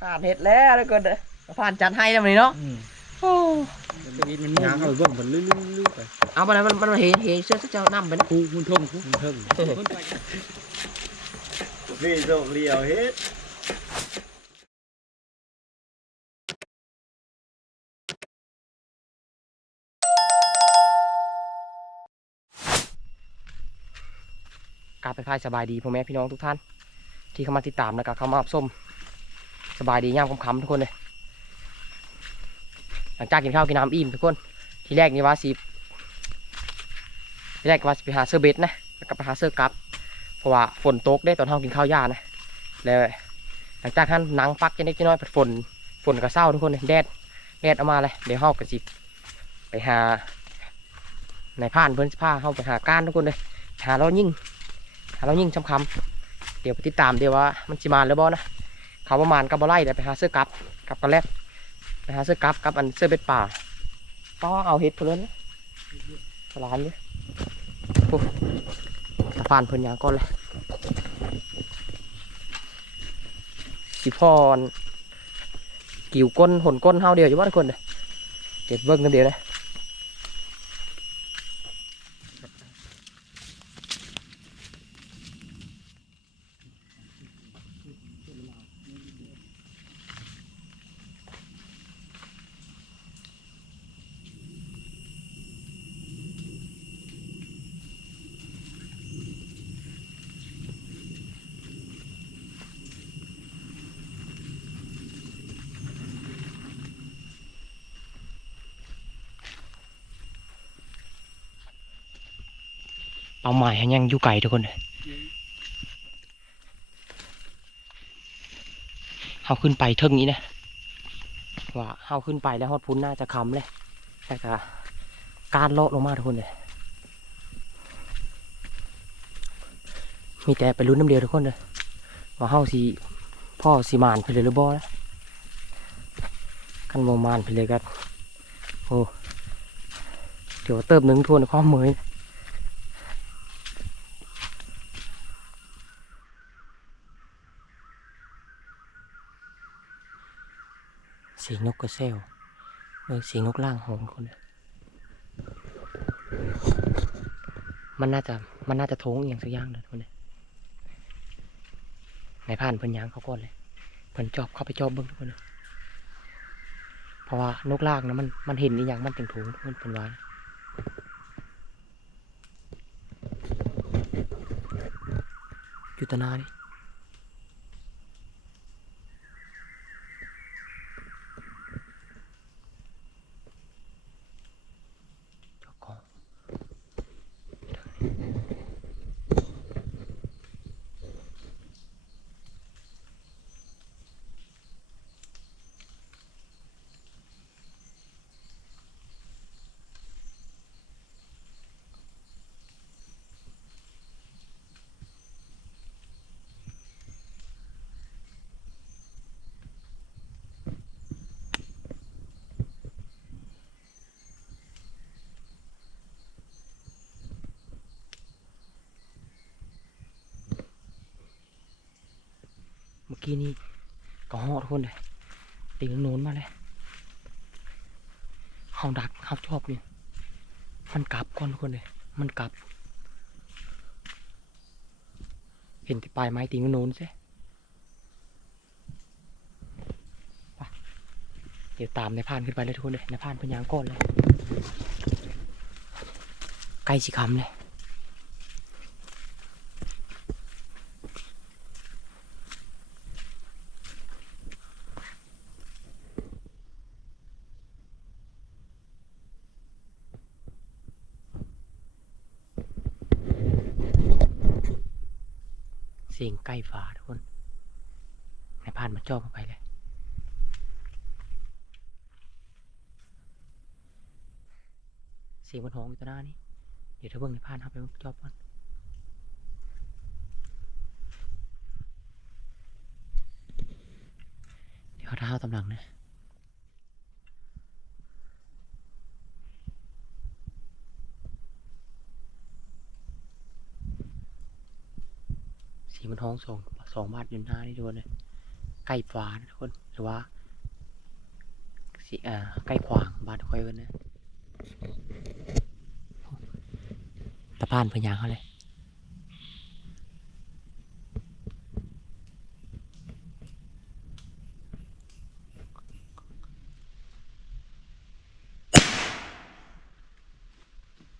ผ่านเห็ดแล้วแล้วก็เด้อผ่านจัดให้แล้วมื้อนี้เนาะอืมโอ้ชีวิตมันยางเข้าไปเบิ่งมันลื่นๆๆไปเอาไปแล้วมันมันเห็นเห็นเสื้อเจ้านํไปนะคูคุณทงคูคุณเทิงนี่ส่งเดียวเฮ็ดกลับไปพายสบายดีพ่อแม่พี่น้องทุกท่าน ที่เข้ามาติดตามแล้วก็เข้ามารับชม สบายดีย่ามค่ำๆทุกคนเลย หลังจากกินข้าวกินน้ำอิ่มทุกคน ทีแรกนี่ว่าสิทีแรกว่าสิไปหาเสื้อเบสนะแล้วก็ไปหาเสื้อกลับ เพราะว่าฝนตกได้ตอนเฮากินข้าวย่านะ แล้วหลังจากนั้นนังปักจะเล็กจะน้อยฝน ฝนก็เศร้าทุกคนเลยแดด แดดเอามาเลย เดี๋ยวเฮาก็สิไปหาในผ่านเพิ่นสิพาเฮาไปหาก้านทุกคนเลย หาเรายิ่ง หาเรายิ่งช้ำคำเดี๋ยวไปติดตามเดี๋ยวว่ามันสิมาหรือบ่นะ เขาประมาณกับบ่ไล่เดี๋ยวไปหาเสื้อกลับกลับกันแรกไปหาเสื้อกลับกับอันเสื้อเบ็ดป่าก็เอาเห็ดเพิ่นนะร้านเลยโอ้สะพานเพิ่นยางก้อนเลยสิพรกิ่วก้นหนก้นเฮาเดียวอยู่บ้านคนเลยเก็บเบิ้งกันเดียวนะ เป้าหมายยังอยู่ไกลทุกคนเลยเฮาขึ้นไปเทิงนี้นะว่าเฮาขึ้นไปแล้วฮอดพุ้นน่าจะคำเลยแต่ก็การเลาะลงมาทุกคนเลยมีแต่ไปลุ้นน้ำเดียวทุกคนเลยว่าเฮาสีพ่อสีมานไปเลยหรือบ่นะกันโมมานไปเลยกันโอ้เดี๋ยวเติมหนึ่งทวนความเมยเสี งนกกระเซลเออเสียงนกล่างหงคนมันน่าจะมันน่าจะโทงอย่างสักอย่างเลยทุกคนเลยในผ่านเพิ่นยางเขาก่อนเลยเพิ่นจอบเข้าไปจอบเบิ้งทุกคนเลยเพราะว่านกล่างนะมันมันเห็นอีหยังมันถึงโถูทุกคนเป็นว่านะอยู่ตนาดิ กี้นี่ก็หอดทุกคนเลยตีนโน้นมาเลยเขาดักเขาชอบเนี่ยมันกลับก่อนคนเลยมันกลับ เห็นที่ปลายไม้ตีนโน้นใช่เดี๋ยวตามในพานขึ้นไปเลยทุกคนเลยในพานเป็นยางก้อนเลยใกล้สิคำเลย เสียงใกล้ฟ้าทุกคนในพานมันจ้องเข้าไปเลยเสียงมันหงอยู่ตรงหน้านี่เดี๋ยวถ้าเบิ่งในพานเข้าไปเบิ่งจอบมันเดี๋ยวเขาท้าตำหลังนะ สีมันห้องสองสองบาทอยู่หน้านี่ทุกคนเลยใกล้ฟ้านะทุกคนหรือว่าสิอ่าใกล้ขวางบ้านคอยเอินนะตะพานพิ่นยางเขาเลย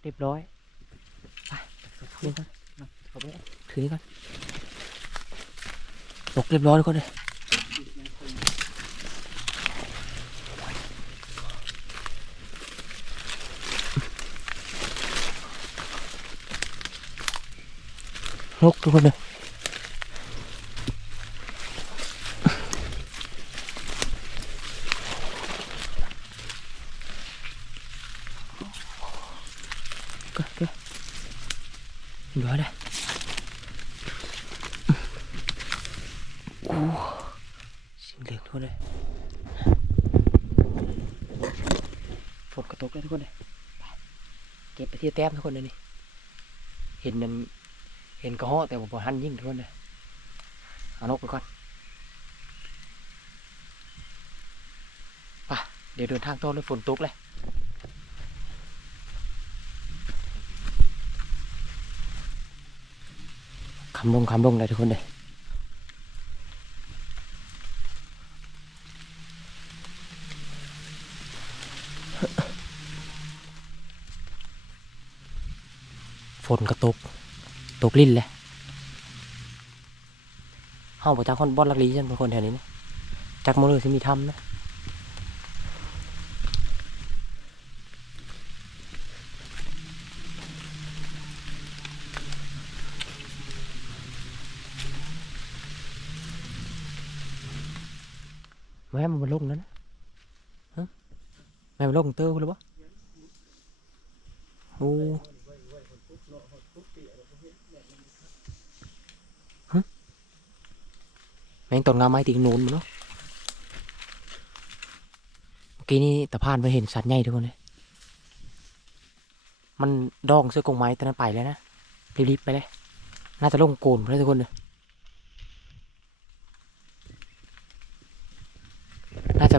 เรียบร้อย ไปถือนี่ก่อนถือนี่ก่อน ตกเรียบร้อยทุกคนเลยนกทุกคนเลยก็ก็เรียบร้อยเลยโอ้สิ่งเหลืองทุกคนเลยฝนกระตกเลยทุกคนเลยไปเก็บไปที่แต้มทุก คนเลยนี่ เห็นนั่นเห็นกระห้อแต่ว่าบ่หันยิ่งทุกคนเลยเอานกไปก่อนไปเดี๋ยวเดินทางต้นด้วยฝนตกเลยคำลงคำลงเลยทุกคนเลย ฝนก็ตก ตกลิ้นเลยเฮาประจากคนบอดลักลีจันเป็นคนแถวนี้นะจากมอเลยที่มีทำนะแม่มันมาลงนั้นแม่มันลงเตอร์คุณหรือเปล่าโอ้ แม่งต้นงาไม้ติงนูนมันเนาะเมื่อกี้นี่ตะพานไปเห็นสัตว์ใหญ่ทุกคนเลยมันดองเสื้อกงไม้ตอนนั้นไปแล้วนะรีบๆไปเลย น่าจะลงโกนไปเลยทุกคนเลยน่าจะ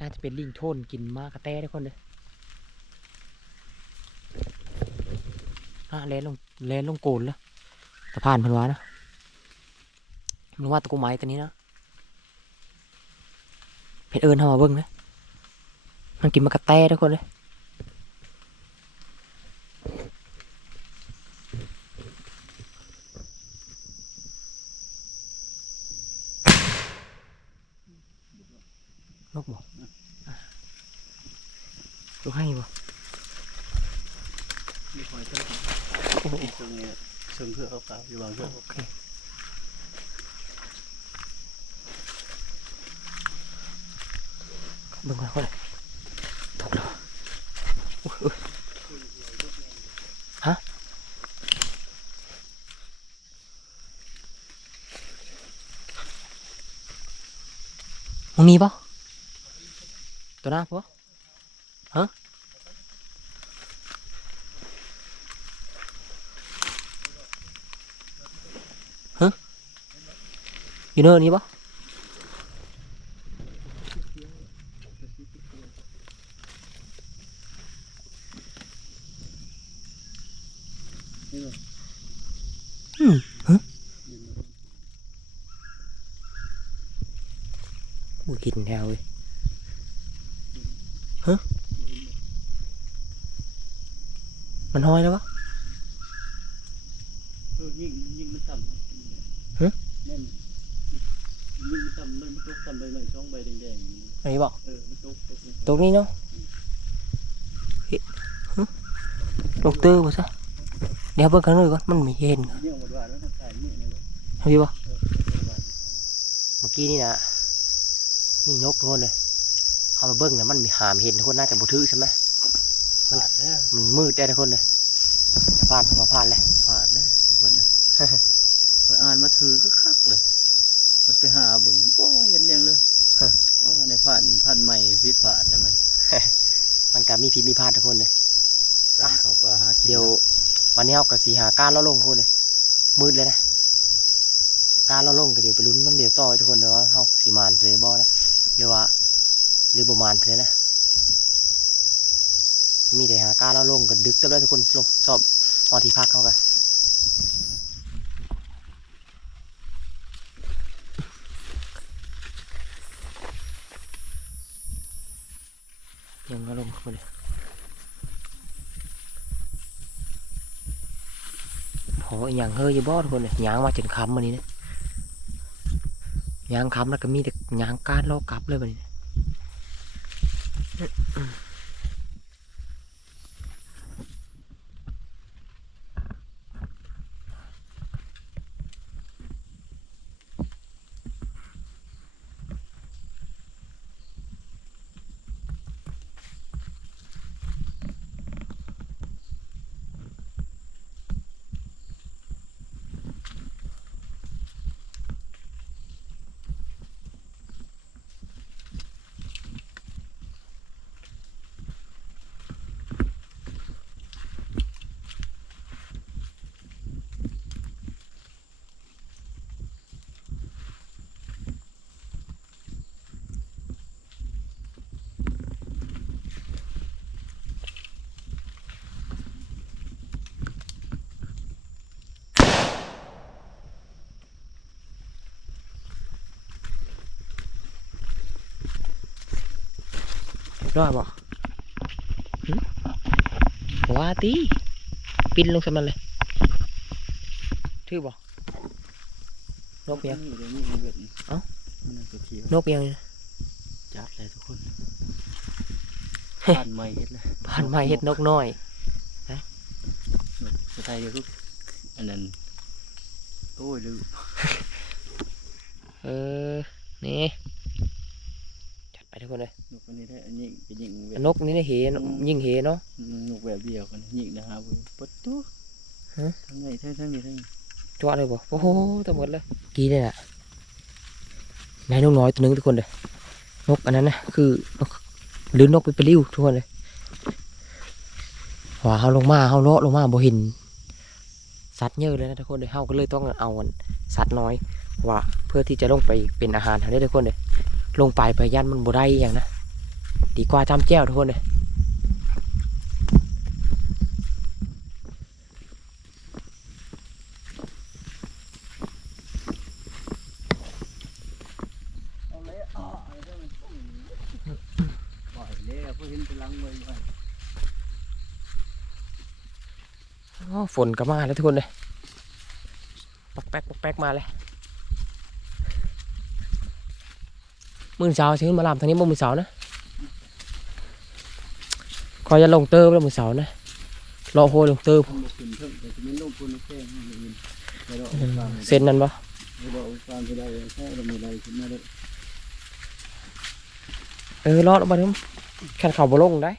น่าจะเป็นลิงโทนกินมากกระแตทุกคนเลยน่าเลนลงเลนลงโกนแล้วตะพานพันวานะ มึงว่าตะกูไม้ตัวนี้นะเพชรเอิญทำมาเบิ้งนะมันกินมากระแตทุกคนเลยนกบอกลูกให้บ่มีหอยเพิ่มโอ้โหซึ่งเนี่ยซึ่งเพื่อเขาขาวอยู่บางเพื่อโอเค บิ่งก่อนคนตกแล้วฮะมึงมีปะตัวหน้าปะฮะอยู่เนินนี้ปะอืมฮะมืนอยแล้วปะเออยิ่งยิ่งมันต่ำฮะ มันต่ำมันตกต่ำใบใหม่ช่องใบแดงอันนี้บอกๆเออมันตกตกตรงนี้ เนาะเฮ้ยฮะลงตื้อบ่ซะเดี๋ยวเบิ่งกันเลยก่อนมันไม่เห็นเนี่ยหมดว่าแล้วทางสายมือเนี่ยเห็นปะเออหมดว่าเมื่อกี้นี่นะยิงนกทุกคนเลยเอามาเบิ่งนะมันมีหามเห็นทุกคนน่าจะบ่ถือใช่ไหมผ่านแล้วมันมืดได้ทุกคนเลยพลาดมาพลาดเลยผ่านแล้วทุกคนเลยข่อยอ่านมาถือก็คักเลย มันไปหาเบิ่งบ่เห็นหยังเลยโอ้ในผ่านผ่านใหม่พิษผ่านได้ไหมมันก็มีพิษมีพลาดทุกคนเลยการเขาปลาหากินเดี๋ยว วันนี้เอากระสีหาการแล้วลงทุกคนเลย มืดเลยนะ การเราลงก็เดี๋ยวไปลุ้นน้ำเดียวต่อให้ทุกคนเดี๋ยวว่าเฮาสีมานเพลย์บอลนะหรือว่าหรือประมาณเพลย์นะ มีแต่หาการเราลงกันดึกเต็มเลยทุกคนลงชอบหอที่พักเขากันยังมาลงทุกคนเลยพ อย่างเฮ้ยอยาบอทุกคนเลยยางมาจนคำวันนี้นะยางคำแล้วก็มีแต่ยางการลอกกลับเลยวันนี้ รอดบ่หึว่าตีปินลงสมันเลยถือบ่นกเปียงนี่เดี๋ยวนี้มันเบ็ดเอ้ามันนั่นตัวเขียวนกเปียงนี่นะจัดเลยทุกคนเฮ้ยผ่านไม้เฮ็ดเลยผ่านมาเฮ็ดนกน้อยสไตล์เดียวก็อันนั้นโอ้ยลืมเออนี่จัดไปทุกคนเลย นกอันนี้ได้อันนี้เป็ นยิงแบอับนนกนี่นะเห็นยิ่งเห็นเนาะนกแบบเดียวกันยิงนะฮะเว้ยปดตัวฮะทั้งไงทั้งทั้งนี้ทั้งนี้จวดเลยบ่โอ้โหทั้งหมดเลยกี่เนี่ยน่ะนายนกน้อยตัวหนึงทุกคนเลยนกอันนั้นนะคือนกหรือนกไปปลิวทุกคนเลยว่าเฮาลงมาเฮาเลาะลงมาบ่เห็นสัตว์เยอะเลยนะทุกคนเลยเฮาก็เลยต้องเอาอันสัตว์น้อยว่าเพื่อที่จะลงไปเป็นอาหารให้ได้ทุกคนเลยลงไปไปยันมันบ่ได้อหย่างนะ ดีกว่าจำแจ้วทุกคนเลยอ๋อฝนก็มาแล้วทุกคนเลยปักแป๊กปักแป๊กมาเลยมือเช้าเชื้นมาลามทางนี้บ่มือเช้านะ คอยจะลงเติมแล้วมือเช้านะรอโฮลงเติมทำบุกขึ้นเพิ่มแต่จะไม่ลงทุนแค่ให้มันอื่นไปรออืมฟังเส้นนั้นปะไปรอฟังไปได้แค่เรามีอะไรขึ้นมาเลยเออรอดออกมาเถอะขันเข่าบ่ลงได้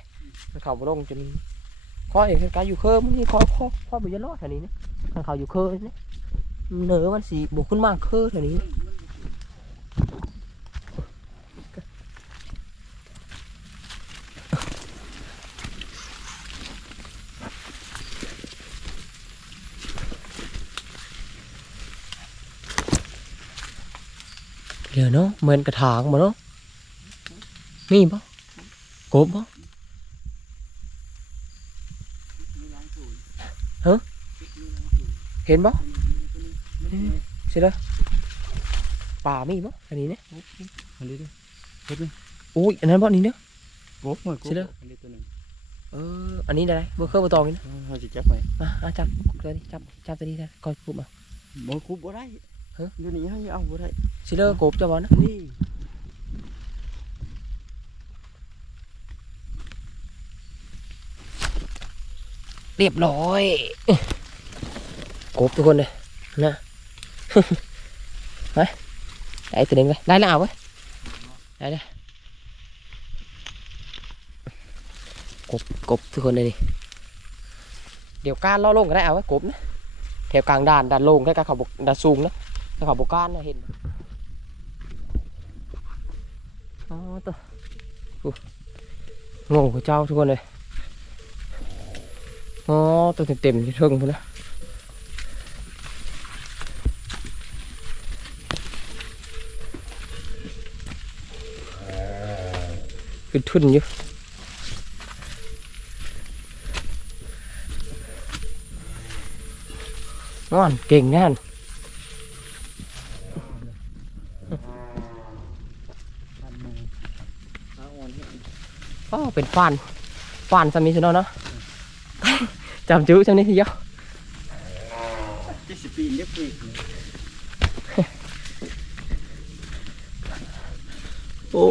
ขันเข่าบ่ลงจนข้อเอกการอยู่เคอมันนี่ข้อข้อข้อบ่จะรอดแถวนี้นะขันเข่าอยู่เคอนี่เหนือมันสีบุกขึ้นมาเคอแถวนี้ เหลือเนาะเหมือนกระถางมาเนาะมีปะกบปะเห็นปะสิละป่ามีปะอันนี้เนี่ยอันนี้ดิอุ้ยอันนั้นปะนี่เนี่ยโอ้โหสิเด้ออันนี้ตัวหนึ่งเอออันนี้อะไรเบอร์เคอร์เบอร์ตองนี่นะเราจะจับไหมอะอะจับตัวนี้จับจับตัวนี้ได้ก่อนปุ๊บอะบ่คุบบ่ได้ ฮะเดี๋ยวนี้ให้เอาบ่ได้สิเลอร์กบจะบอลนะนี่เรียบร้อยกบทุกคนเลยนะไปได้ตัวหนึงเลยได้แล้วเอาไว้ยได้เลยกบกบทุกคนเลยนี่เดี๋ยวการล่อลงก็ได้เอาไว้กบนะแถวกลางด่านด่านลงใกล้ๆเขาบกด่านสูงนะ แต่เขาบกานเห็นอ๋อตัวงงกับเจ้าทุกคนเลยอ๋อตัวเต็มๆที่เทิงพุ่นนะคือทุ่นอยู่นอนเก่งแน่น เป็นฟานฟานสามีสิเนาะเนาะจำจื้อจำนี้ทีเดียวเจ็ดสิบปีเล็บปีกนี่โอ้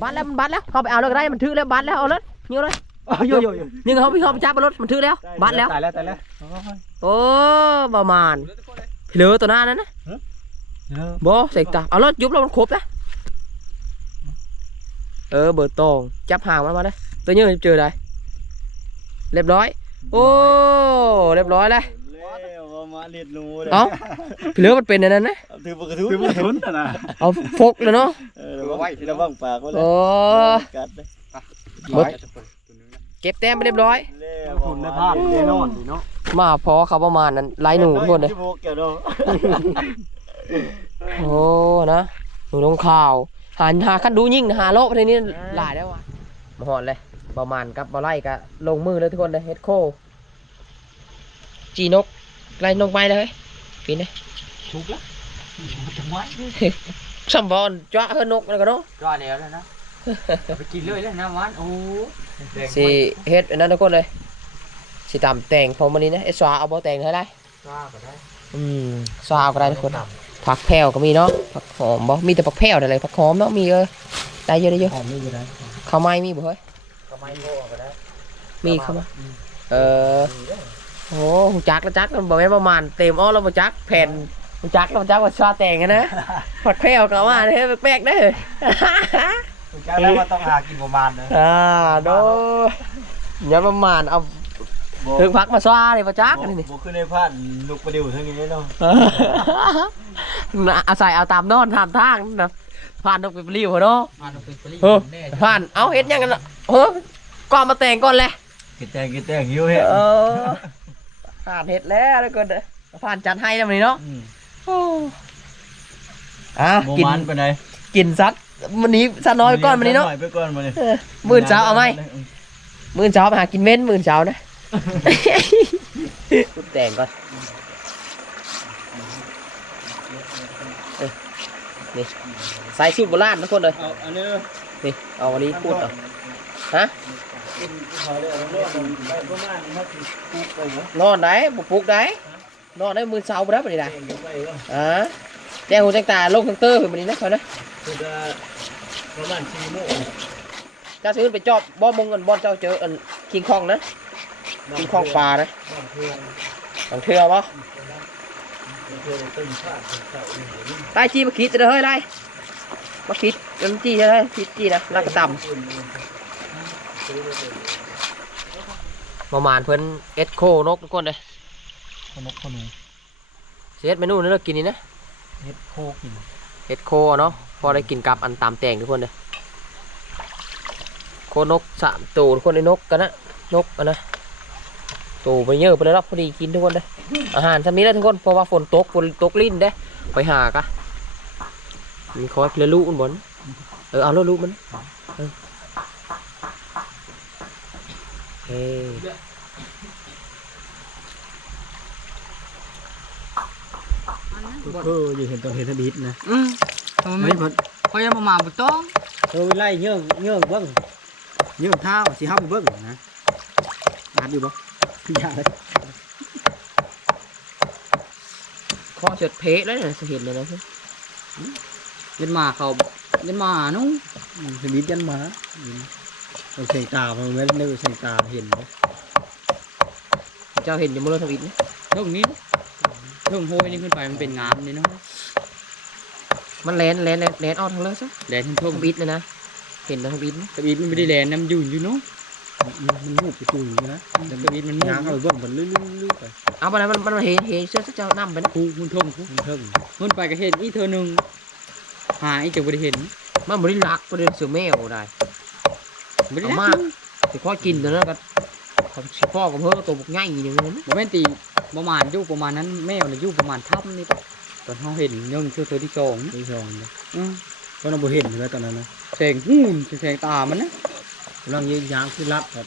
บัดแล้วมันบัดแล้วเขาไปเอาเลยก็ได้มันถือแล้วบัดแล้วเอาเลยยิงเลยอ๋อโยโยโยยิงเขาพี่เขาไปจับรถมันถือแล้วบัดแล้วตายแล้วตายแล้วโอ้ประมาณเหลือตัวหน้านั้นนะเออ บ่ใส่ตาเอารถยุบแล้วมันครบแล้วเออเบอร์ตองจับห่างมันมาเลยตัวนี้เจอได้เรียบร้อย โอ้เรียบร้อยแล้วแล้วเอามาเลียดหนูเลยเอ้าพี่เหลือมันเป็นอันนั้นนะเอาถือปากกระทุนคือมันทุนน่ะนะเอาฟกแล้วเนาะเออระวังระวังปากไว้เลยโอ้กัดเลยเบิดเก็บแต้มไปเรียบร้อยแล้วทุนได้พลาดแน่นอนนี่เนาะมาพอเขาประมาณนั้นไล่หนูทุกคนเลยที่ โบกแก้วเนาะโอ้นะหนูลงข่าว หาหาคันดูยิ่งนะหาโลกทีนี้หลายแล้วว่ะมาหอดเลยประมาณกับบอไล่กะลงมือเลยทุกคนเลยเฮดโค จีนกไล่นกไปเลยปีนี้ถูกแล้วจังหวะสัมบอลจ้าเฮนกแล้วก็เนาะก็แล้วแล้วนะไปกินเลยแล้วน้ำหวานโอ้สิเฮ็ดอันนั้นทุกคนเลยสิตำแต่งพอมันนี้นะไอ้สวาเอาบ่แต่งให้ได้ว่าก็ได้อืมสวาเอาก็ได้ทุกคน ผักแพรวก็มีเนาะผักหอมบ่มีแต่ผักแพรวอะไรผักหอมเนาะมีเออได้เยอะได้เยอะหอมนี่ก็ได้ข้าวไม้มีบ่เฮ้ยก็ไม่โบก็ได้มีเข้ามาเออโอ้หูจักแล้วจักมันบอกแม่นประมาณเต็มอ้อแล้วบ่จักแผ่นหูจักแล้วบ่จักว่าชาแต่งอะนะผัดแพรวก็ว่าเด้อแปลกๆเด้อถูกใจแล้วว่าต้องหากินประมาณนะอ่าโดอย่าประมาณเอาถึงพักมาซาเลยบ่จักอันนี้โบขึ้นในพานลูกประดิวทั้งนี้เนาะ น่ะอาศัยเอาตามนอนตามทางนะผ่านนกไปปลิวเหรอเนาะมาต้องเป็นปลีเออผ่านเอาเฮ็ดหยังกันล่ะเออก่อนมาแต่งก่อนแหละกินแตงกินแตงหิวเฮ็ดเออผ่านเฮ็ดแล้วแล้วก็เด้อผ่านจัดให้แล้วมื้อนี้เนาะมโอ้อะโมกินมันไปไหนกินซัดมื้อนี้ซัดน้อยก่อนมื้อนี้เนาะหอยไปก่อนมื้อนี้เออมื้อเช้าเอาไหมมื้อเช้าไปหากินเม้นมื้อเช้านะพูดแต่งก่อนเออ นี่ใส่สูตรโบราณทุกคนเลยเอาอันนี้นี่เอาวันนี้พูดเอาฮะกินพอแล้วเอารอดไปประมาณนี้ครับปุ๊กไปเนาะนอนได้บุกปลุกได้นอนได้มือเช้าไปแล้วบัดนี้ได้แตงอยู่ไปเนาะอ่าแจ้งหูแจ้งตาลงทั้งเตอร์ไปบัดนี้นะเขานะคือจะประมาณ4โมงเจ้าซื้อไปจอบบ่มงเงินบ่อนเจ้าเจออันคิงคองนะคิงคองปลานะบ้านเพื่อนบางเทื่อบ่ ไล่จีมาคิดจะเด้อเฮ้ยไล่มาคิดน้ำจีจะได้คิดจีนะรักต่ำประมาณเพิ่นเอ็ดโคนกทุกคนเลยขนมขนมเสียดเมนูนี้เรากินนี่นะเฮ็ดโคกินเอ็ดโคเนาะพอได้กินกับอันตามแต่งทุกคนเลยโคนกสามตัวทุกคนได้นกกันนะนกอันนะ ตัวไปเยอะไปเลยรับพอดีกินทุกคนเลยอาหารทำนี้แล้วทุกคนเพราะว่าฝนตกฝนตกลิ้นเด้ไปหากะมีคอยเรือลูกมันบนเออเอาลูกลูกมันเออเฮ้ยคืออยู่เห็นตัวเห็นทบิดนะอืมทำไมไม่ไม่พอเขายังประมาณบุต้องเออไล่เยื่องเยื่องเบิ้งเยื่องเท้าสิห้าเบิ้งนะอาดอยู่บ่อ ย่าเลยข้อเฉดเพะแล้วเนี่ยเห็นเลยนะยันมาเขายันมานู้นทบิดยันมาเอาใส่ตามันไม่ได้ใส่ตาเห็นบ่เจ้าเห็นอยู่มือทวิตนะเรื่องนี้เรื่องโฮยนี่ขึ้นไปมันเป็นงามนี่เนาะมันแลนแลนแลนแลนออกทางเลยซะแดนทั้งทุ่งทวิตเลยนะเห็นทวิตนะกระบีมันไม่ได้แดนน้ำยุ่นอยู่เนาะ มันหูไปตุยนะกระบีมันมุ่ยางงเอาไปเบิ้งมันลื่นๆๆไปเอาไปไหนมันมันเห็นเห็นเสื้อเจ้านำไปนะคูคุณทุ่งคูมันเทิงมันไปก็เห็นอีเธอหนึ่งหาอีจะไม่ได้เห็นมันบริลักบริเสือแมวได้ไม่ได้เอารัมากสิพ่อกินเดี๋ยวนั้นก็เขาสิพ่อกับเพื่อตัวบกง่ายอย่างนี้นะบ่แม่นตีประมาณอยู่ประมาณนั้นแมวเนี่ยอยู่ประมาณทับนี่ปะตอนเฮาเห็นย่อมเชื่อเธอที่สองที่สองเนาะอือเพราะเราบ่เห็นเลยตอนนั้นนะแสงหูนแสงตามันนะกำ ลังยิงยางขึ้นรับครับ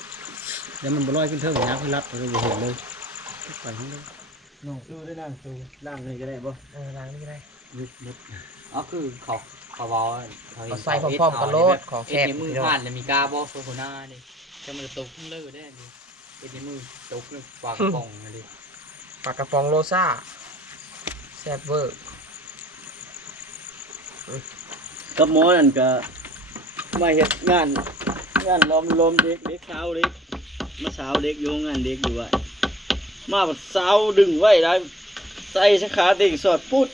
แล้วมันบ่ลอยขึ้นเทิงยางขึ้นรับเราบ่เห็นเลยไปข้างเลยน้องสู้ได้นั่งสู้ล่างนี่ก็ได้บ่เออล้างนี่ได้ยุบยุบอ๋อคือเขาเขาเว้าเขาเห็นเอาใส่พร้อมๆกันโลดของแคบเอ็ดในมือผ่านแล้วมีกาบ่โซโคน่านี่จะมือตกเลยได้ดิเอ็ดในมือตกเลยปากกระป๋องนั่นดิปลากระป๋องโลซ่าแซ่บเวอร์กับหมอนั่นก็มาเฮ็ดงาน งานล้อมล้อมเด็กเด็กสาวเด็กมาสาวเด็กอยู่งานเด็กอยู่ว่ามาบัดสาวดึงไว้ได้ใส่สขาติ่งสอดปุ๊ด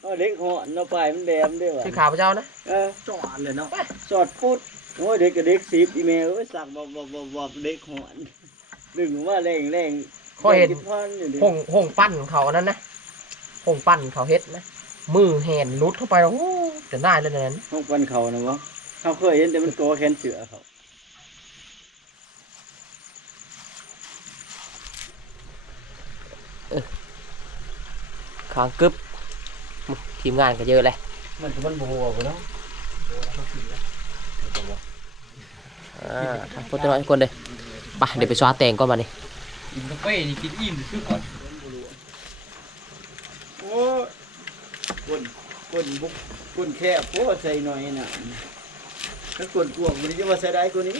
เอาเด็กเหาะเนาะไปมันแดมเด้อว่ะชื่อขาวพระเจ้านะเออจอดเลยเนาะสอดปุ๊ดโอ้ยเด็กกับเด็กสิบอีเมลเอ้ยสั่งบอกบอกบอกบอกเด็กเหาะดึงว่าแรงแรงข้อเห็นแรงพันอยู่ดิหงหงปั้นเขาอันนั้นนะหงปั้นเขาเฮ็ดนะมือแหนลุดเข้าไปโอ้โหจะได้เลยนั้นห้องปันเขานะวะ เขาเคยเห็นแต่มันโกแขนเสือเขาขางกึบทีมงานก็เยอะเลยมันก็มันบัวไปเนาะอ่าทำโพสต์น้อยทุกคนเลยไปเดี๋ยวไปช้าแต่งก่อนมานี่กินกาแฟนี่กินอิ่มคือก่อนโอ้ก้นก้นบุกก้นแคบโอ้ใส่หน่อยน่ะ ถ้ากดกวงมันจะมาใส่ได้กว่านี้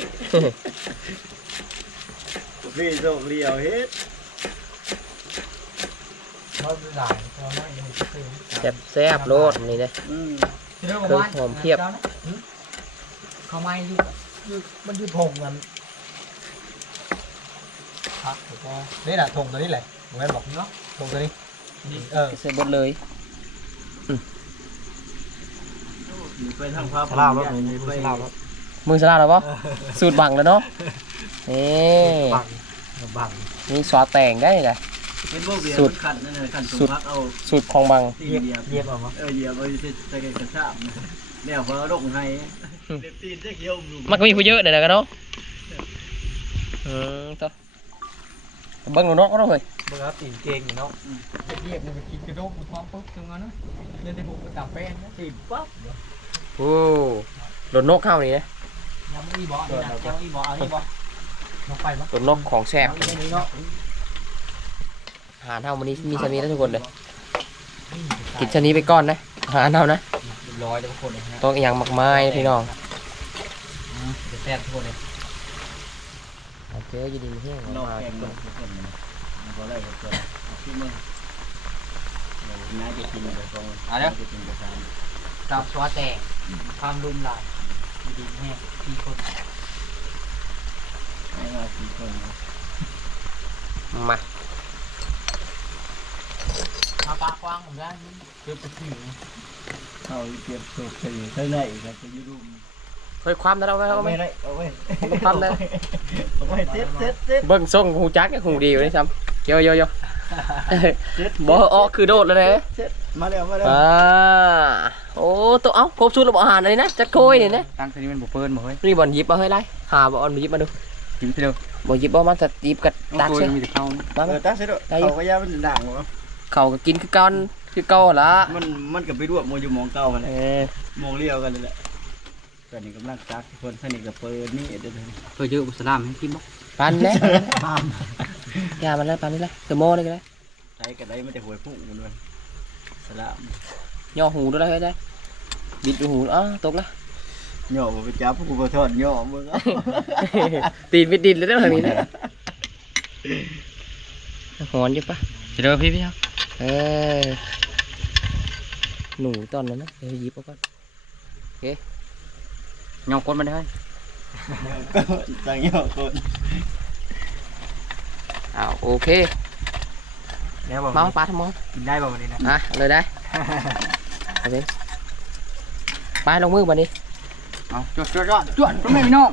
พี่ส่งเดียวเฮ็ดแซ่บแซ่บโลดนี่เลย อืมเครื่องหอมเพียบ เขาไม่อยู่มันอยู่ทงกันครับถูกต้องนี่แหละทงตัวนี้แหละผมไม่บอกเนาะทงตัวนี้ เออ ใส่บดเลย ไปทางพระสลาวแล้วนี่สลาวแล้วมือสลาดแล้วปะสูตรบังแล้วเนาะนี่บังบังนี่ซอสแต่งได้เลยเป็นพวกเบียร์สุดมันขัดนั่นน่ะขัดสุสุดดพักเอาสูตรของบังตีเยียบเหยียบเยียบเอามาเออเหยียบเอาใส่กระชากนะแล้วพอลงให้เด็บตีนจะเขียวอยู่มันก็มีผู้เยอะเนี่ยนะกันเนาะอืมต่อเบิ้งหนูนกก็ต้องเลยเบิ่งแล้วตีนเก่งอยู่เนาะเยียบนี่ไปกินกระโดกมันความปุ๊บตรงนั้นเนาะเล่นในบุกไปตามแป้นนะตีปั๊บ โอ้หลนนกเข้านี่นะยังไม่อีบอนี่นะยังอีบอเอาอีบอมาไปมั้งหลนนกของแซ่บเอาอีนี้เนาะอาหารเท่าวันนี้มีชนิดแล้วทุกคนเลยกินชนิดไปก่อนนะอาหารเท่านะเรียบร้อยแล้วทุกคนเลยฮะต้องอหย่างมากมายพี่น้องเดี๋ยวแซ่บทุกคนเลยโอเคยินดีที่นอกมาแกงนอกทุกคนนะมันก็เลยเกิดที่มึงน่าจะกินแบบตรงเอาเด้อจะ กินแบบนั้นจับสวแตงความรุมลายดีแห้งพี่คนไม่ว่าสี่คนมามาปากกว้างผมได้เกือบจะถึงเอาเก็บตัวใส่ใส่ไหนครับจะยืดเฮ้ยความนะเราไว้เอาไว้ได้เอาไว้ความนะเอาไว้เซ็ตเซ็ตเซ็ตเบิ้งส่งหูจักกับหูดีอยู่นี่ซ้ำเยอะเยอะเยอะบ่ออคือโดดเลยนะมาแล้วมาแล้ว โอ้ตัวเอ้าครบชุดระบบอาหารเลยนะจัดโคยนี่นะตั้งทีนี้มันบุเฟิร์นบ่เฮ้ยนี่บอลหยิบมาเฮ้ยไรหาบอลมาหยิบมาดูกินไปเร็วบอลหยิบบ่มันจะหยิบกับดักตัวเช่มีแต่เข้ามาเอมาอตั้งเซ็ตเขาก็ยามันด่างวะเขาก็กินคือเก่าคือเก่าละมันมันกับไปรวบมอยู่มองเก่ามันเอแหละอมองเลี้ยวกันเลยแหละตอนนี้กำลังตักคนสนิทกับเปิดนี่เดี๋ยวเดี๋ยวเพื่อเยอะบุษรามให้กินบ่ปันแล้วห้ามยามันแล้วปันนี่แหละเทอร์โมนี่ก็ได้ใช้กันได้ไม่แต่หวยพุ่งมันเลยสละ ย่อหูด้วยได้เฮ้ยได้บิดดูหูอ้าวตกละย่อไปจับกูไปทอดย่อมึงเอาตีนบิดดินเลยได้ทางนี้นะหอนอยู่ปะจะเด้อพี่พี่ครับเออหนูตอนนั้นนะเดี๋ยวหยิบเอาก่อนยองก้นมาได้สั่งย่อคนอ้าวโอเคแล้วบอกมาปลาทำมองกินได้บอกวันนี้นะอะเอาเลยได้ โอเคไปลงมือบันนี้เอาจวดจวดจวดจวดพ่อแม่พี่น้อง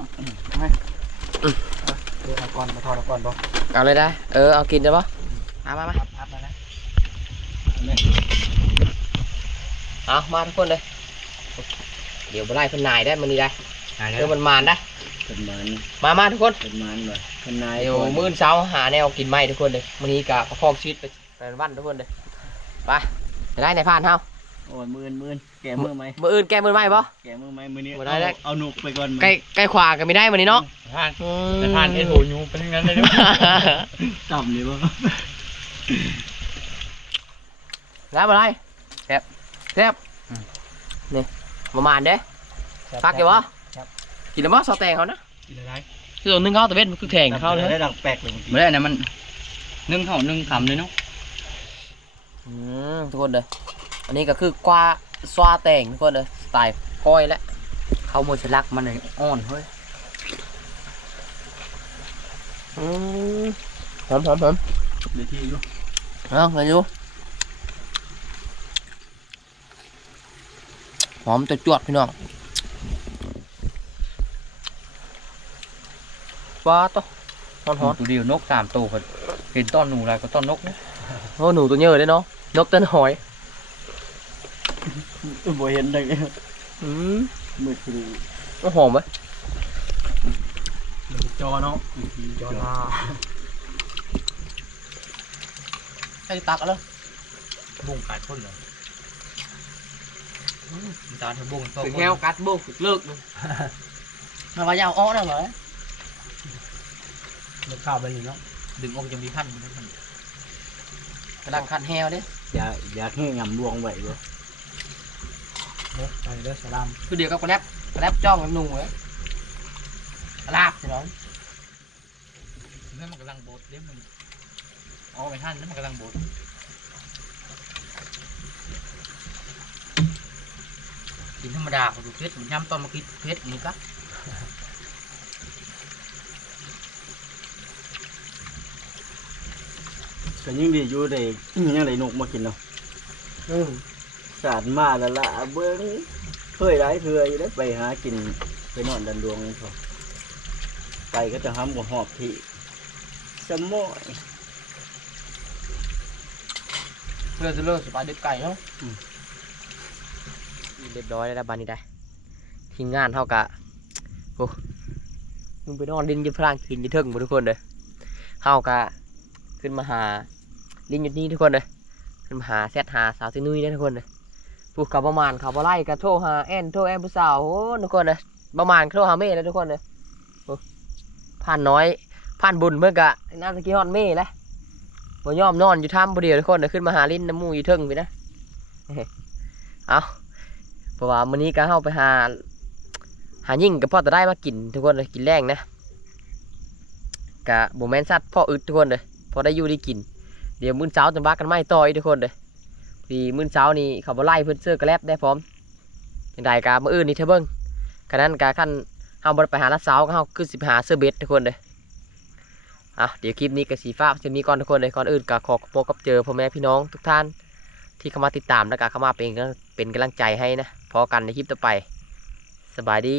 เดี๋ยวเอาก่อนมาทอดเอาก่อนบอกเอาเลยได้ เออเอากินได้ปะมามามาพับพับมานะเอามาทุกคนเลย เดี๋ยวมาไล่คนนายได้มันนี่ได้หายแล้เดี๋ยววมันมานได้เป็นมันมามาทุกคนเป็นมันเลยเป็นนายเดี๋ยวมื้อเช้าหาแนวกินไหมทุกคนเลยวันนี้กะประคองชีวิตไปเป็นวันทุกคนเลยไปได้ในผ่านเฮา โอ้ยมือนมือนแกมือไหมมืออื่นแก้มือไหมบ่แกมือไหมมือนี้บ่ได้แล้ว เอาเอาหนุกไปก่อนมื้อใกล้ใกล้ขวากันไม่ได้วันนี้เนาะผ่านอืม แต่ผ่านเอ็นโหยูเป็นอย่างนั้นเลยด้วยต่ำเลยบ่ได้บ่ได้แซ่บแซ่บนี่ประมาณเด้พักอยู่บ่กินแล้วบ่ซอแตงเขานะกินอะไรคือตัวนึงเขาตะเวนมันคือแทงเข้าเลยได้ดังแปลกเลยเมื่อกี้ไม่ได้นะมันนึ่งเท่านึ่งคำเลยเนาะ อืมทุกคนเลย อันนี้ก็คือกวาซวาแตงทุกคนเลยสไตล์ก้อยและเขาโมชลักมันเลยอ่อนเฮ้ยอืมหอมหอมหอมเดี๋ยวที่อยู่เอาเงินอยู่หอมจวดๆพี่น้องว้าตัวหอนหอนตัวเดียวนกสามตัวเพิ่นเห็นต้อนหนูอะไรก็ต้อนนกนะโอ้หนูตัวเยอะเลยเนาะนกเต้นหอย บ่เห็นได้อืมมืดคือโอ้หอมไหมจอเนาะจอหน้าใส่ตักแล้วบุ้งกัดคนเหรออืมจานเธอบุ้งเข้าถึงแก้วกัดบุกเลิกดูมาว่ายาวอ้อนะเหรอเลือกข้าวไปนี่เนาะดึงออกจะมีขั้นมันกระดังคันแฮวเด้อย่าอย่าให้ยำรวงไว้บ่เด้อ ไปเด้อสลามคือเดียวกับกระแลบกระแลบจ้องกับหนูเลยกระลาบใช่ไหมนั่นมันกำลังโบดเดี๋ยวมันอ๋อไปท่านนั่นมันกำลังโบดกินธรรมดาเขาดูเพชรมันย่ำตอนมาคิดเพชรนี่ก็ก็ยังดีอยู่ได้ยังได้นกมากินเนาะอืม สาดมาแล้วล่ะเบิ่งเคยหลายเทื่ออยู่ได้ไปหากินไปนอนดันดวงนี่พอไปก็จะห้ำกับหอบที่สมอย เพื่อจะเลิกสปาเด็ดไก่เนาะเรียบร้อยแล้วนะบานนี้ได้ทีมงานเท่ากับโอ้มึงไปนอนดินอยืนพลางกินอยืนเทิงหมดทุกคนเลยเท่ากับขึ้นมาหาลินอยู่นี่ทุกคนเลยขึ้นมาหาแซดหาสาวที่นุ้ยได้ทุกคนเลย ปลูกกับประมาณเขาบไล่กับโทหาแอนโทแอนผู้สาวโอ้ทุกคนเลยประมาณโทหาเม่เลยทุกคนเลยผ่านน้อยผ่านบุญเมื่อกะน่าจะกี่ฮอดเม่แล้วบ่ยอมนอนอยู่ถ้ำผู้เดียวทุกคนเดี๋ยวขึ้นมาหาลิ้นน้ำมูอยู่เทึ่งไปนะเอาเพราะว่ามื้อนี้ก็เข้าไปหา หายิ่งกับพ่อจะได้มากินทุกคนเลยกินแรงนะกะบ่แมนสัตว์พ่ออึดทุกคนเลยพอได้อยู่ได้กิน เดี๋ยวมื้อเช้าจะบ้ากันไม่ต่ออีกทุกคนเลย ทีมื้อเช้านี่เขาบ่ไล่เพิ่นเสื้อกระแลบได้พร้อมจังใดกะมื้ออื่นนี่เถอะเบิ่งกันนั้นกะขั้นเฮาบ่ไปหาลัดเช้าก็เฮาคือสิไปหาเสื้อเบ็ดทุกคนเลยอะเดี๋ยวคลิปนี้กับสีฟ้าจะมีก่อนทุกคนเลยก่อนอื่นก็ขอพบกับเจอพ่อแม่พี่น้องทุกท่าน ที่เข้ามาติดตามและก็เข้ามาเป็นเป็นกำลังใจให้นะพอกันในคลิปต่อไป สบายดี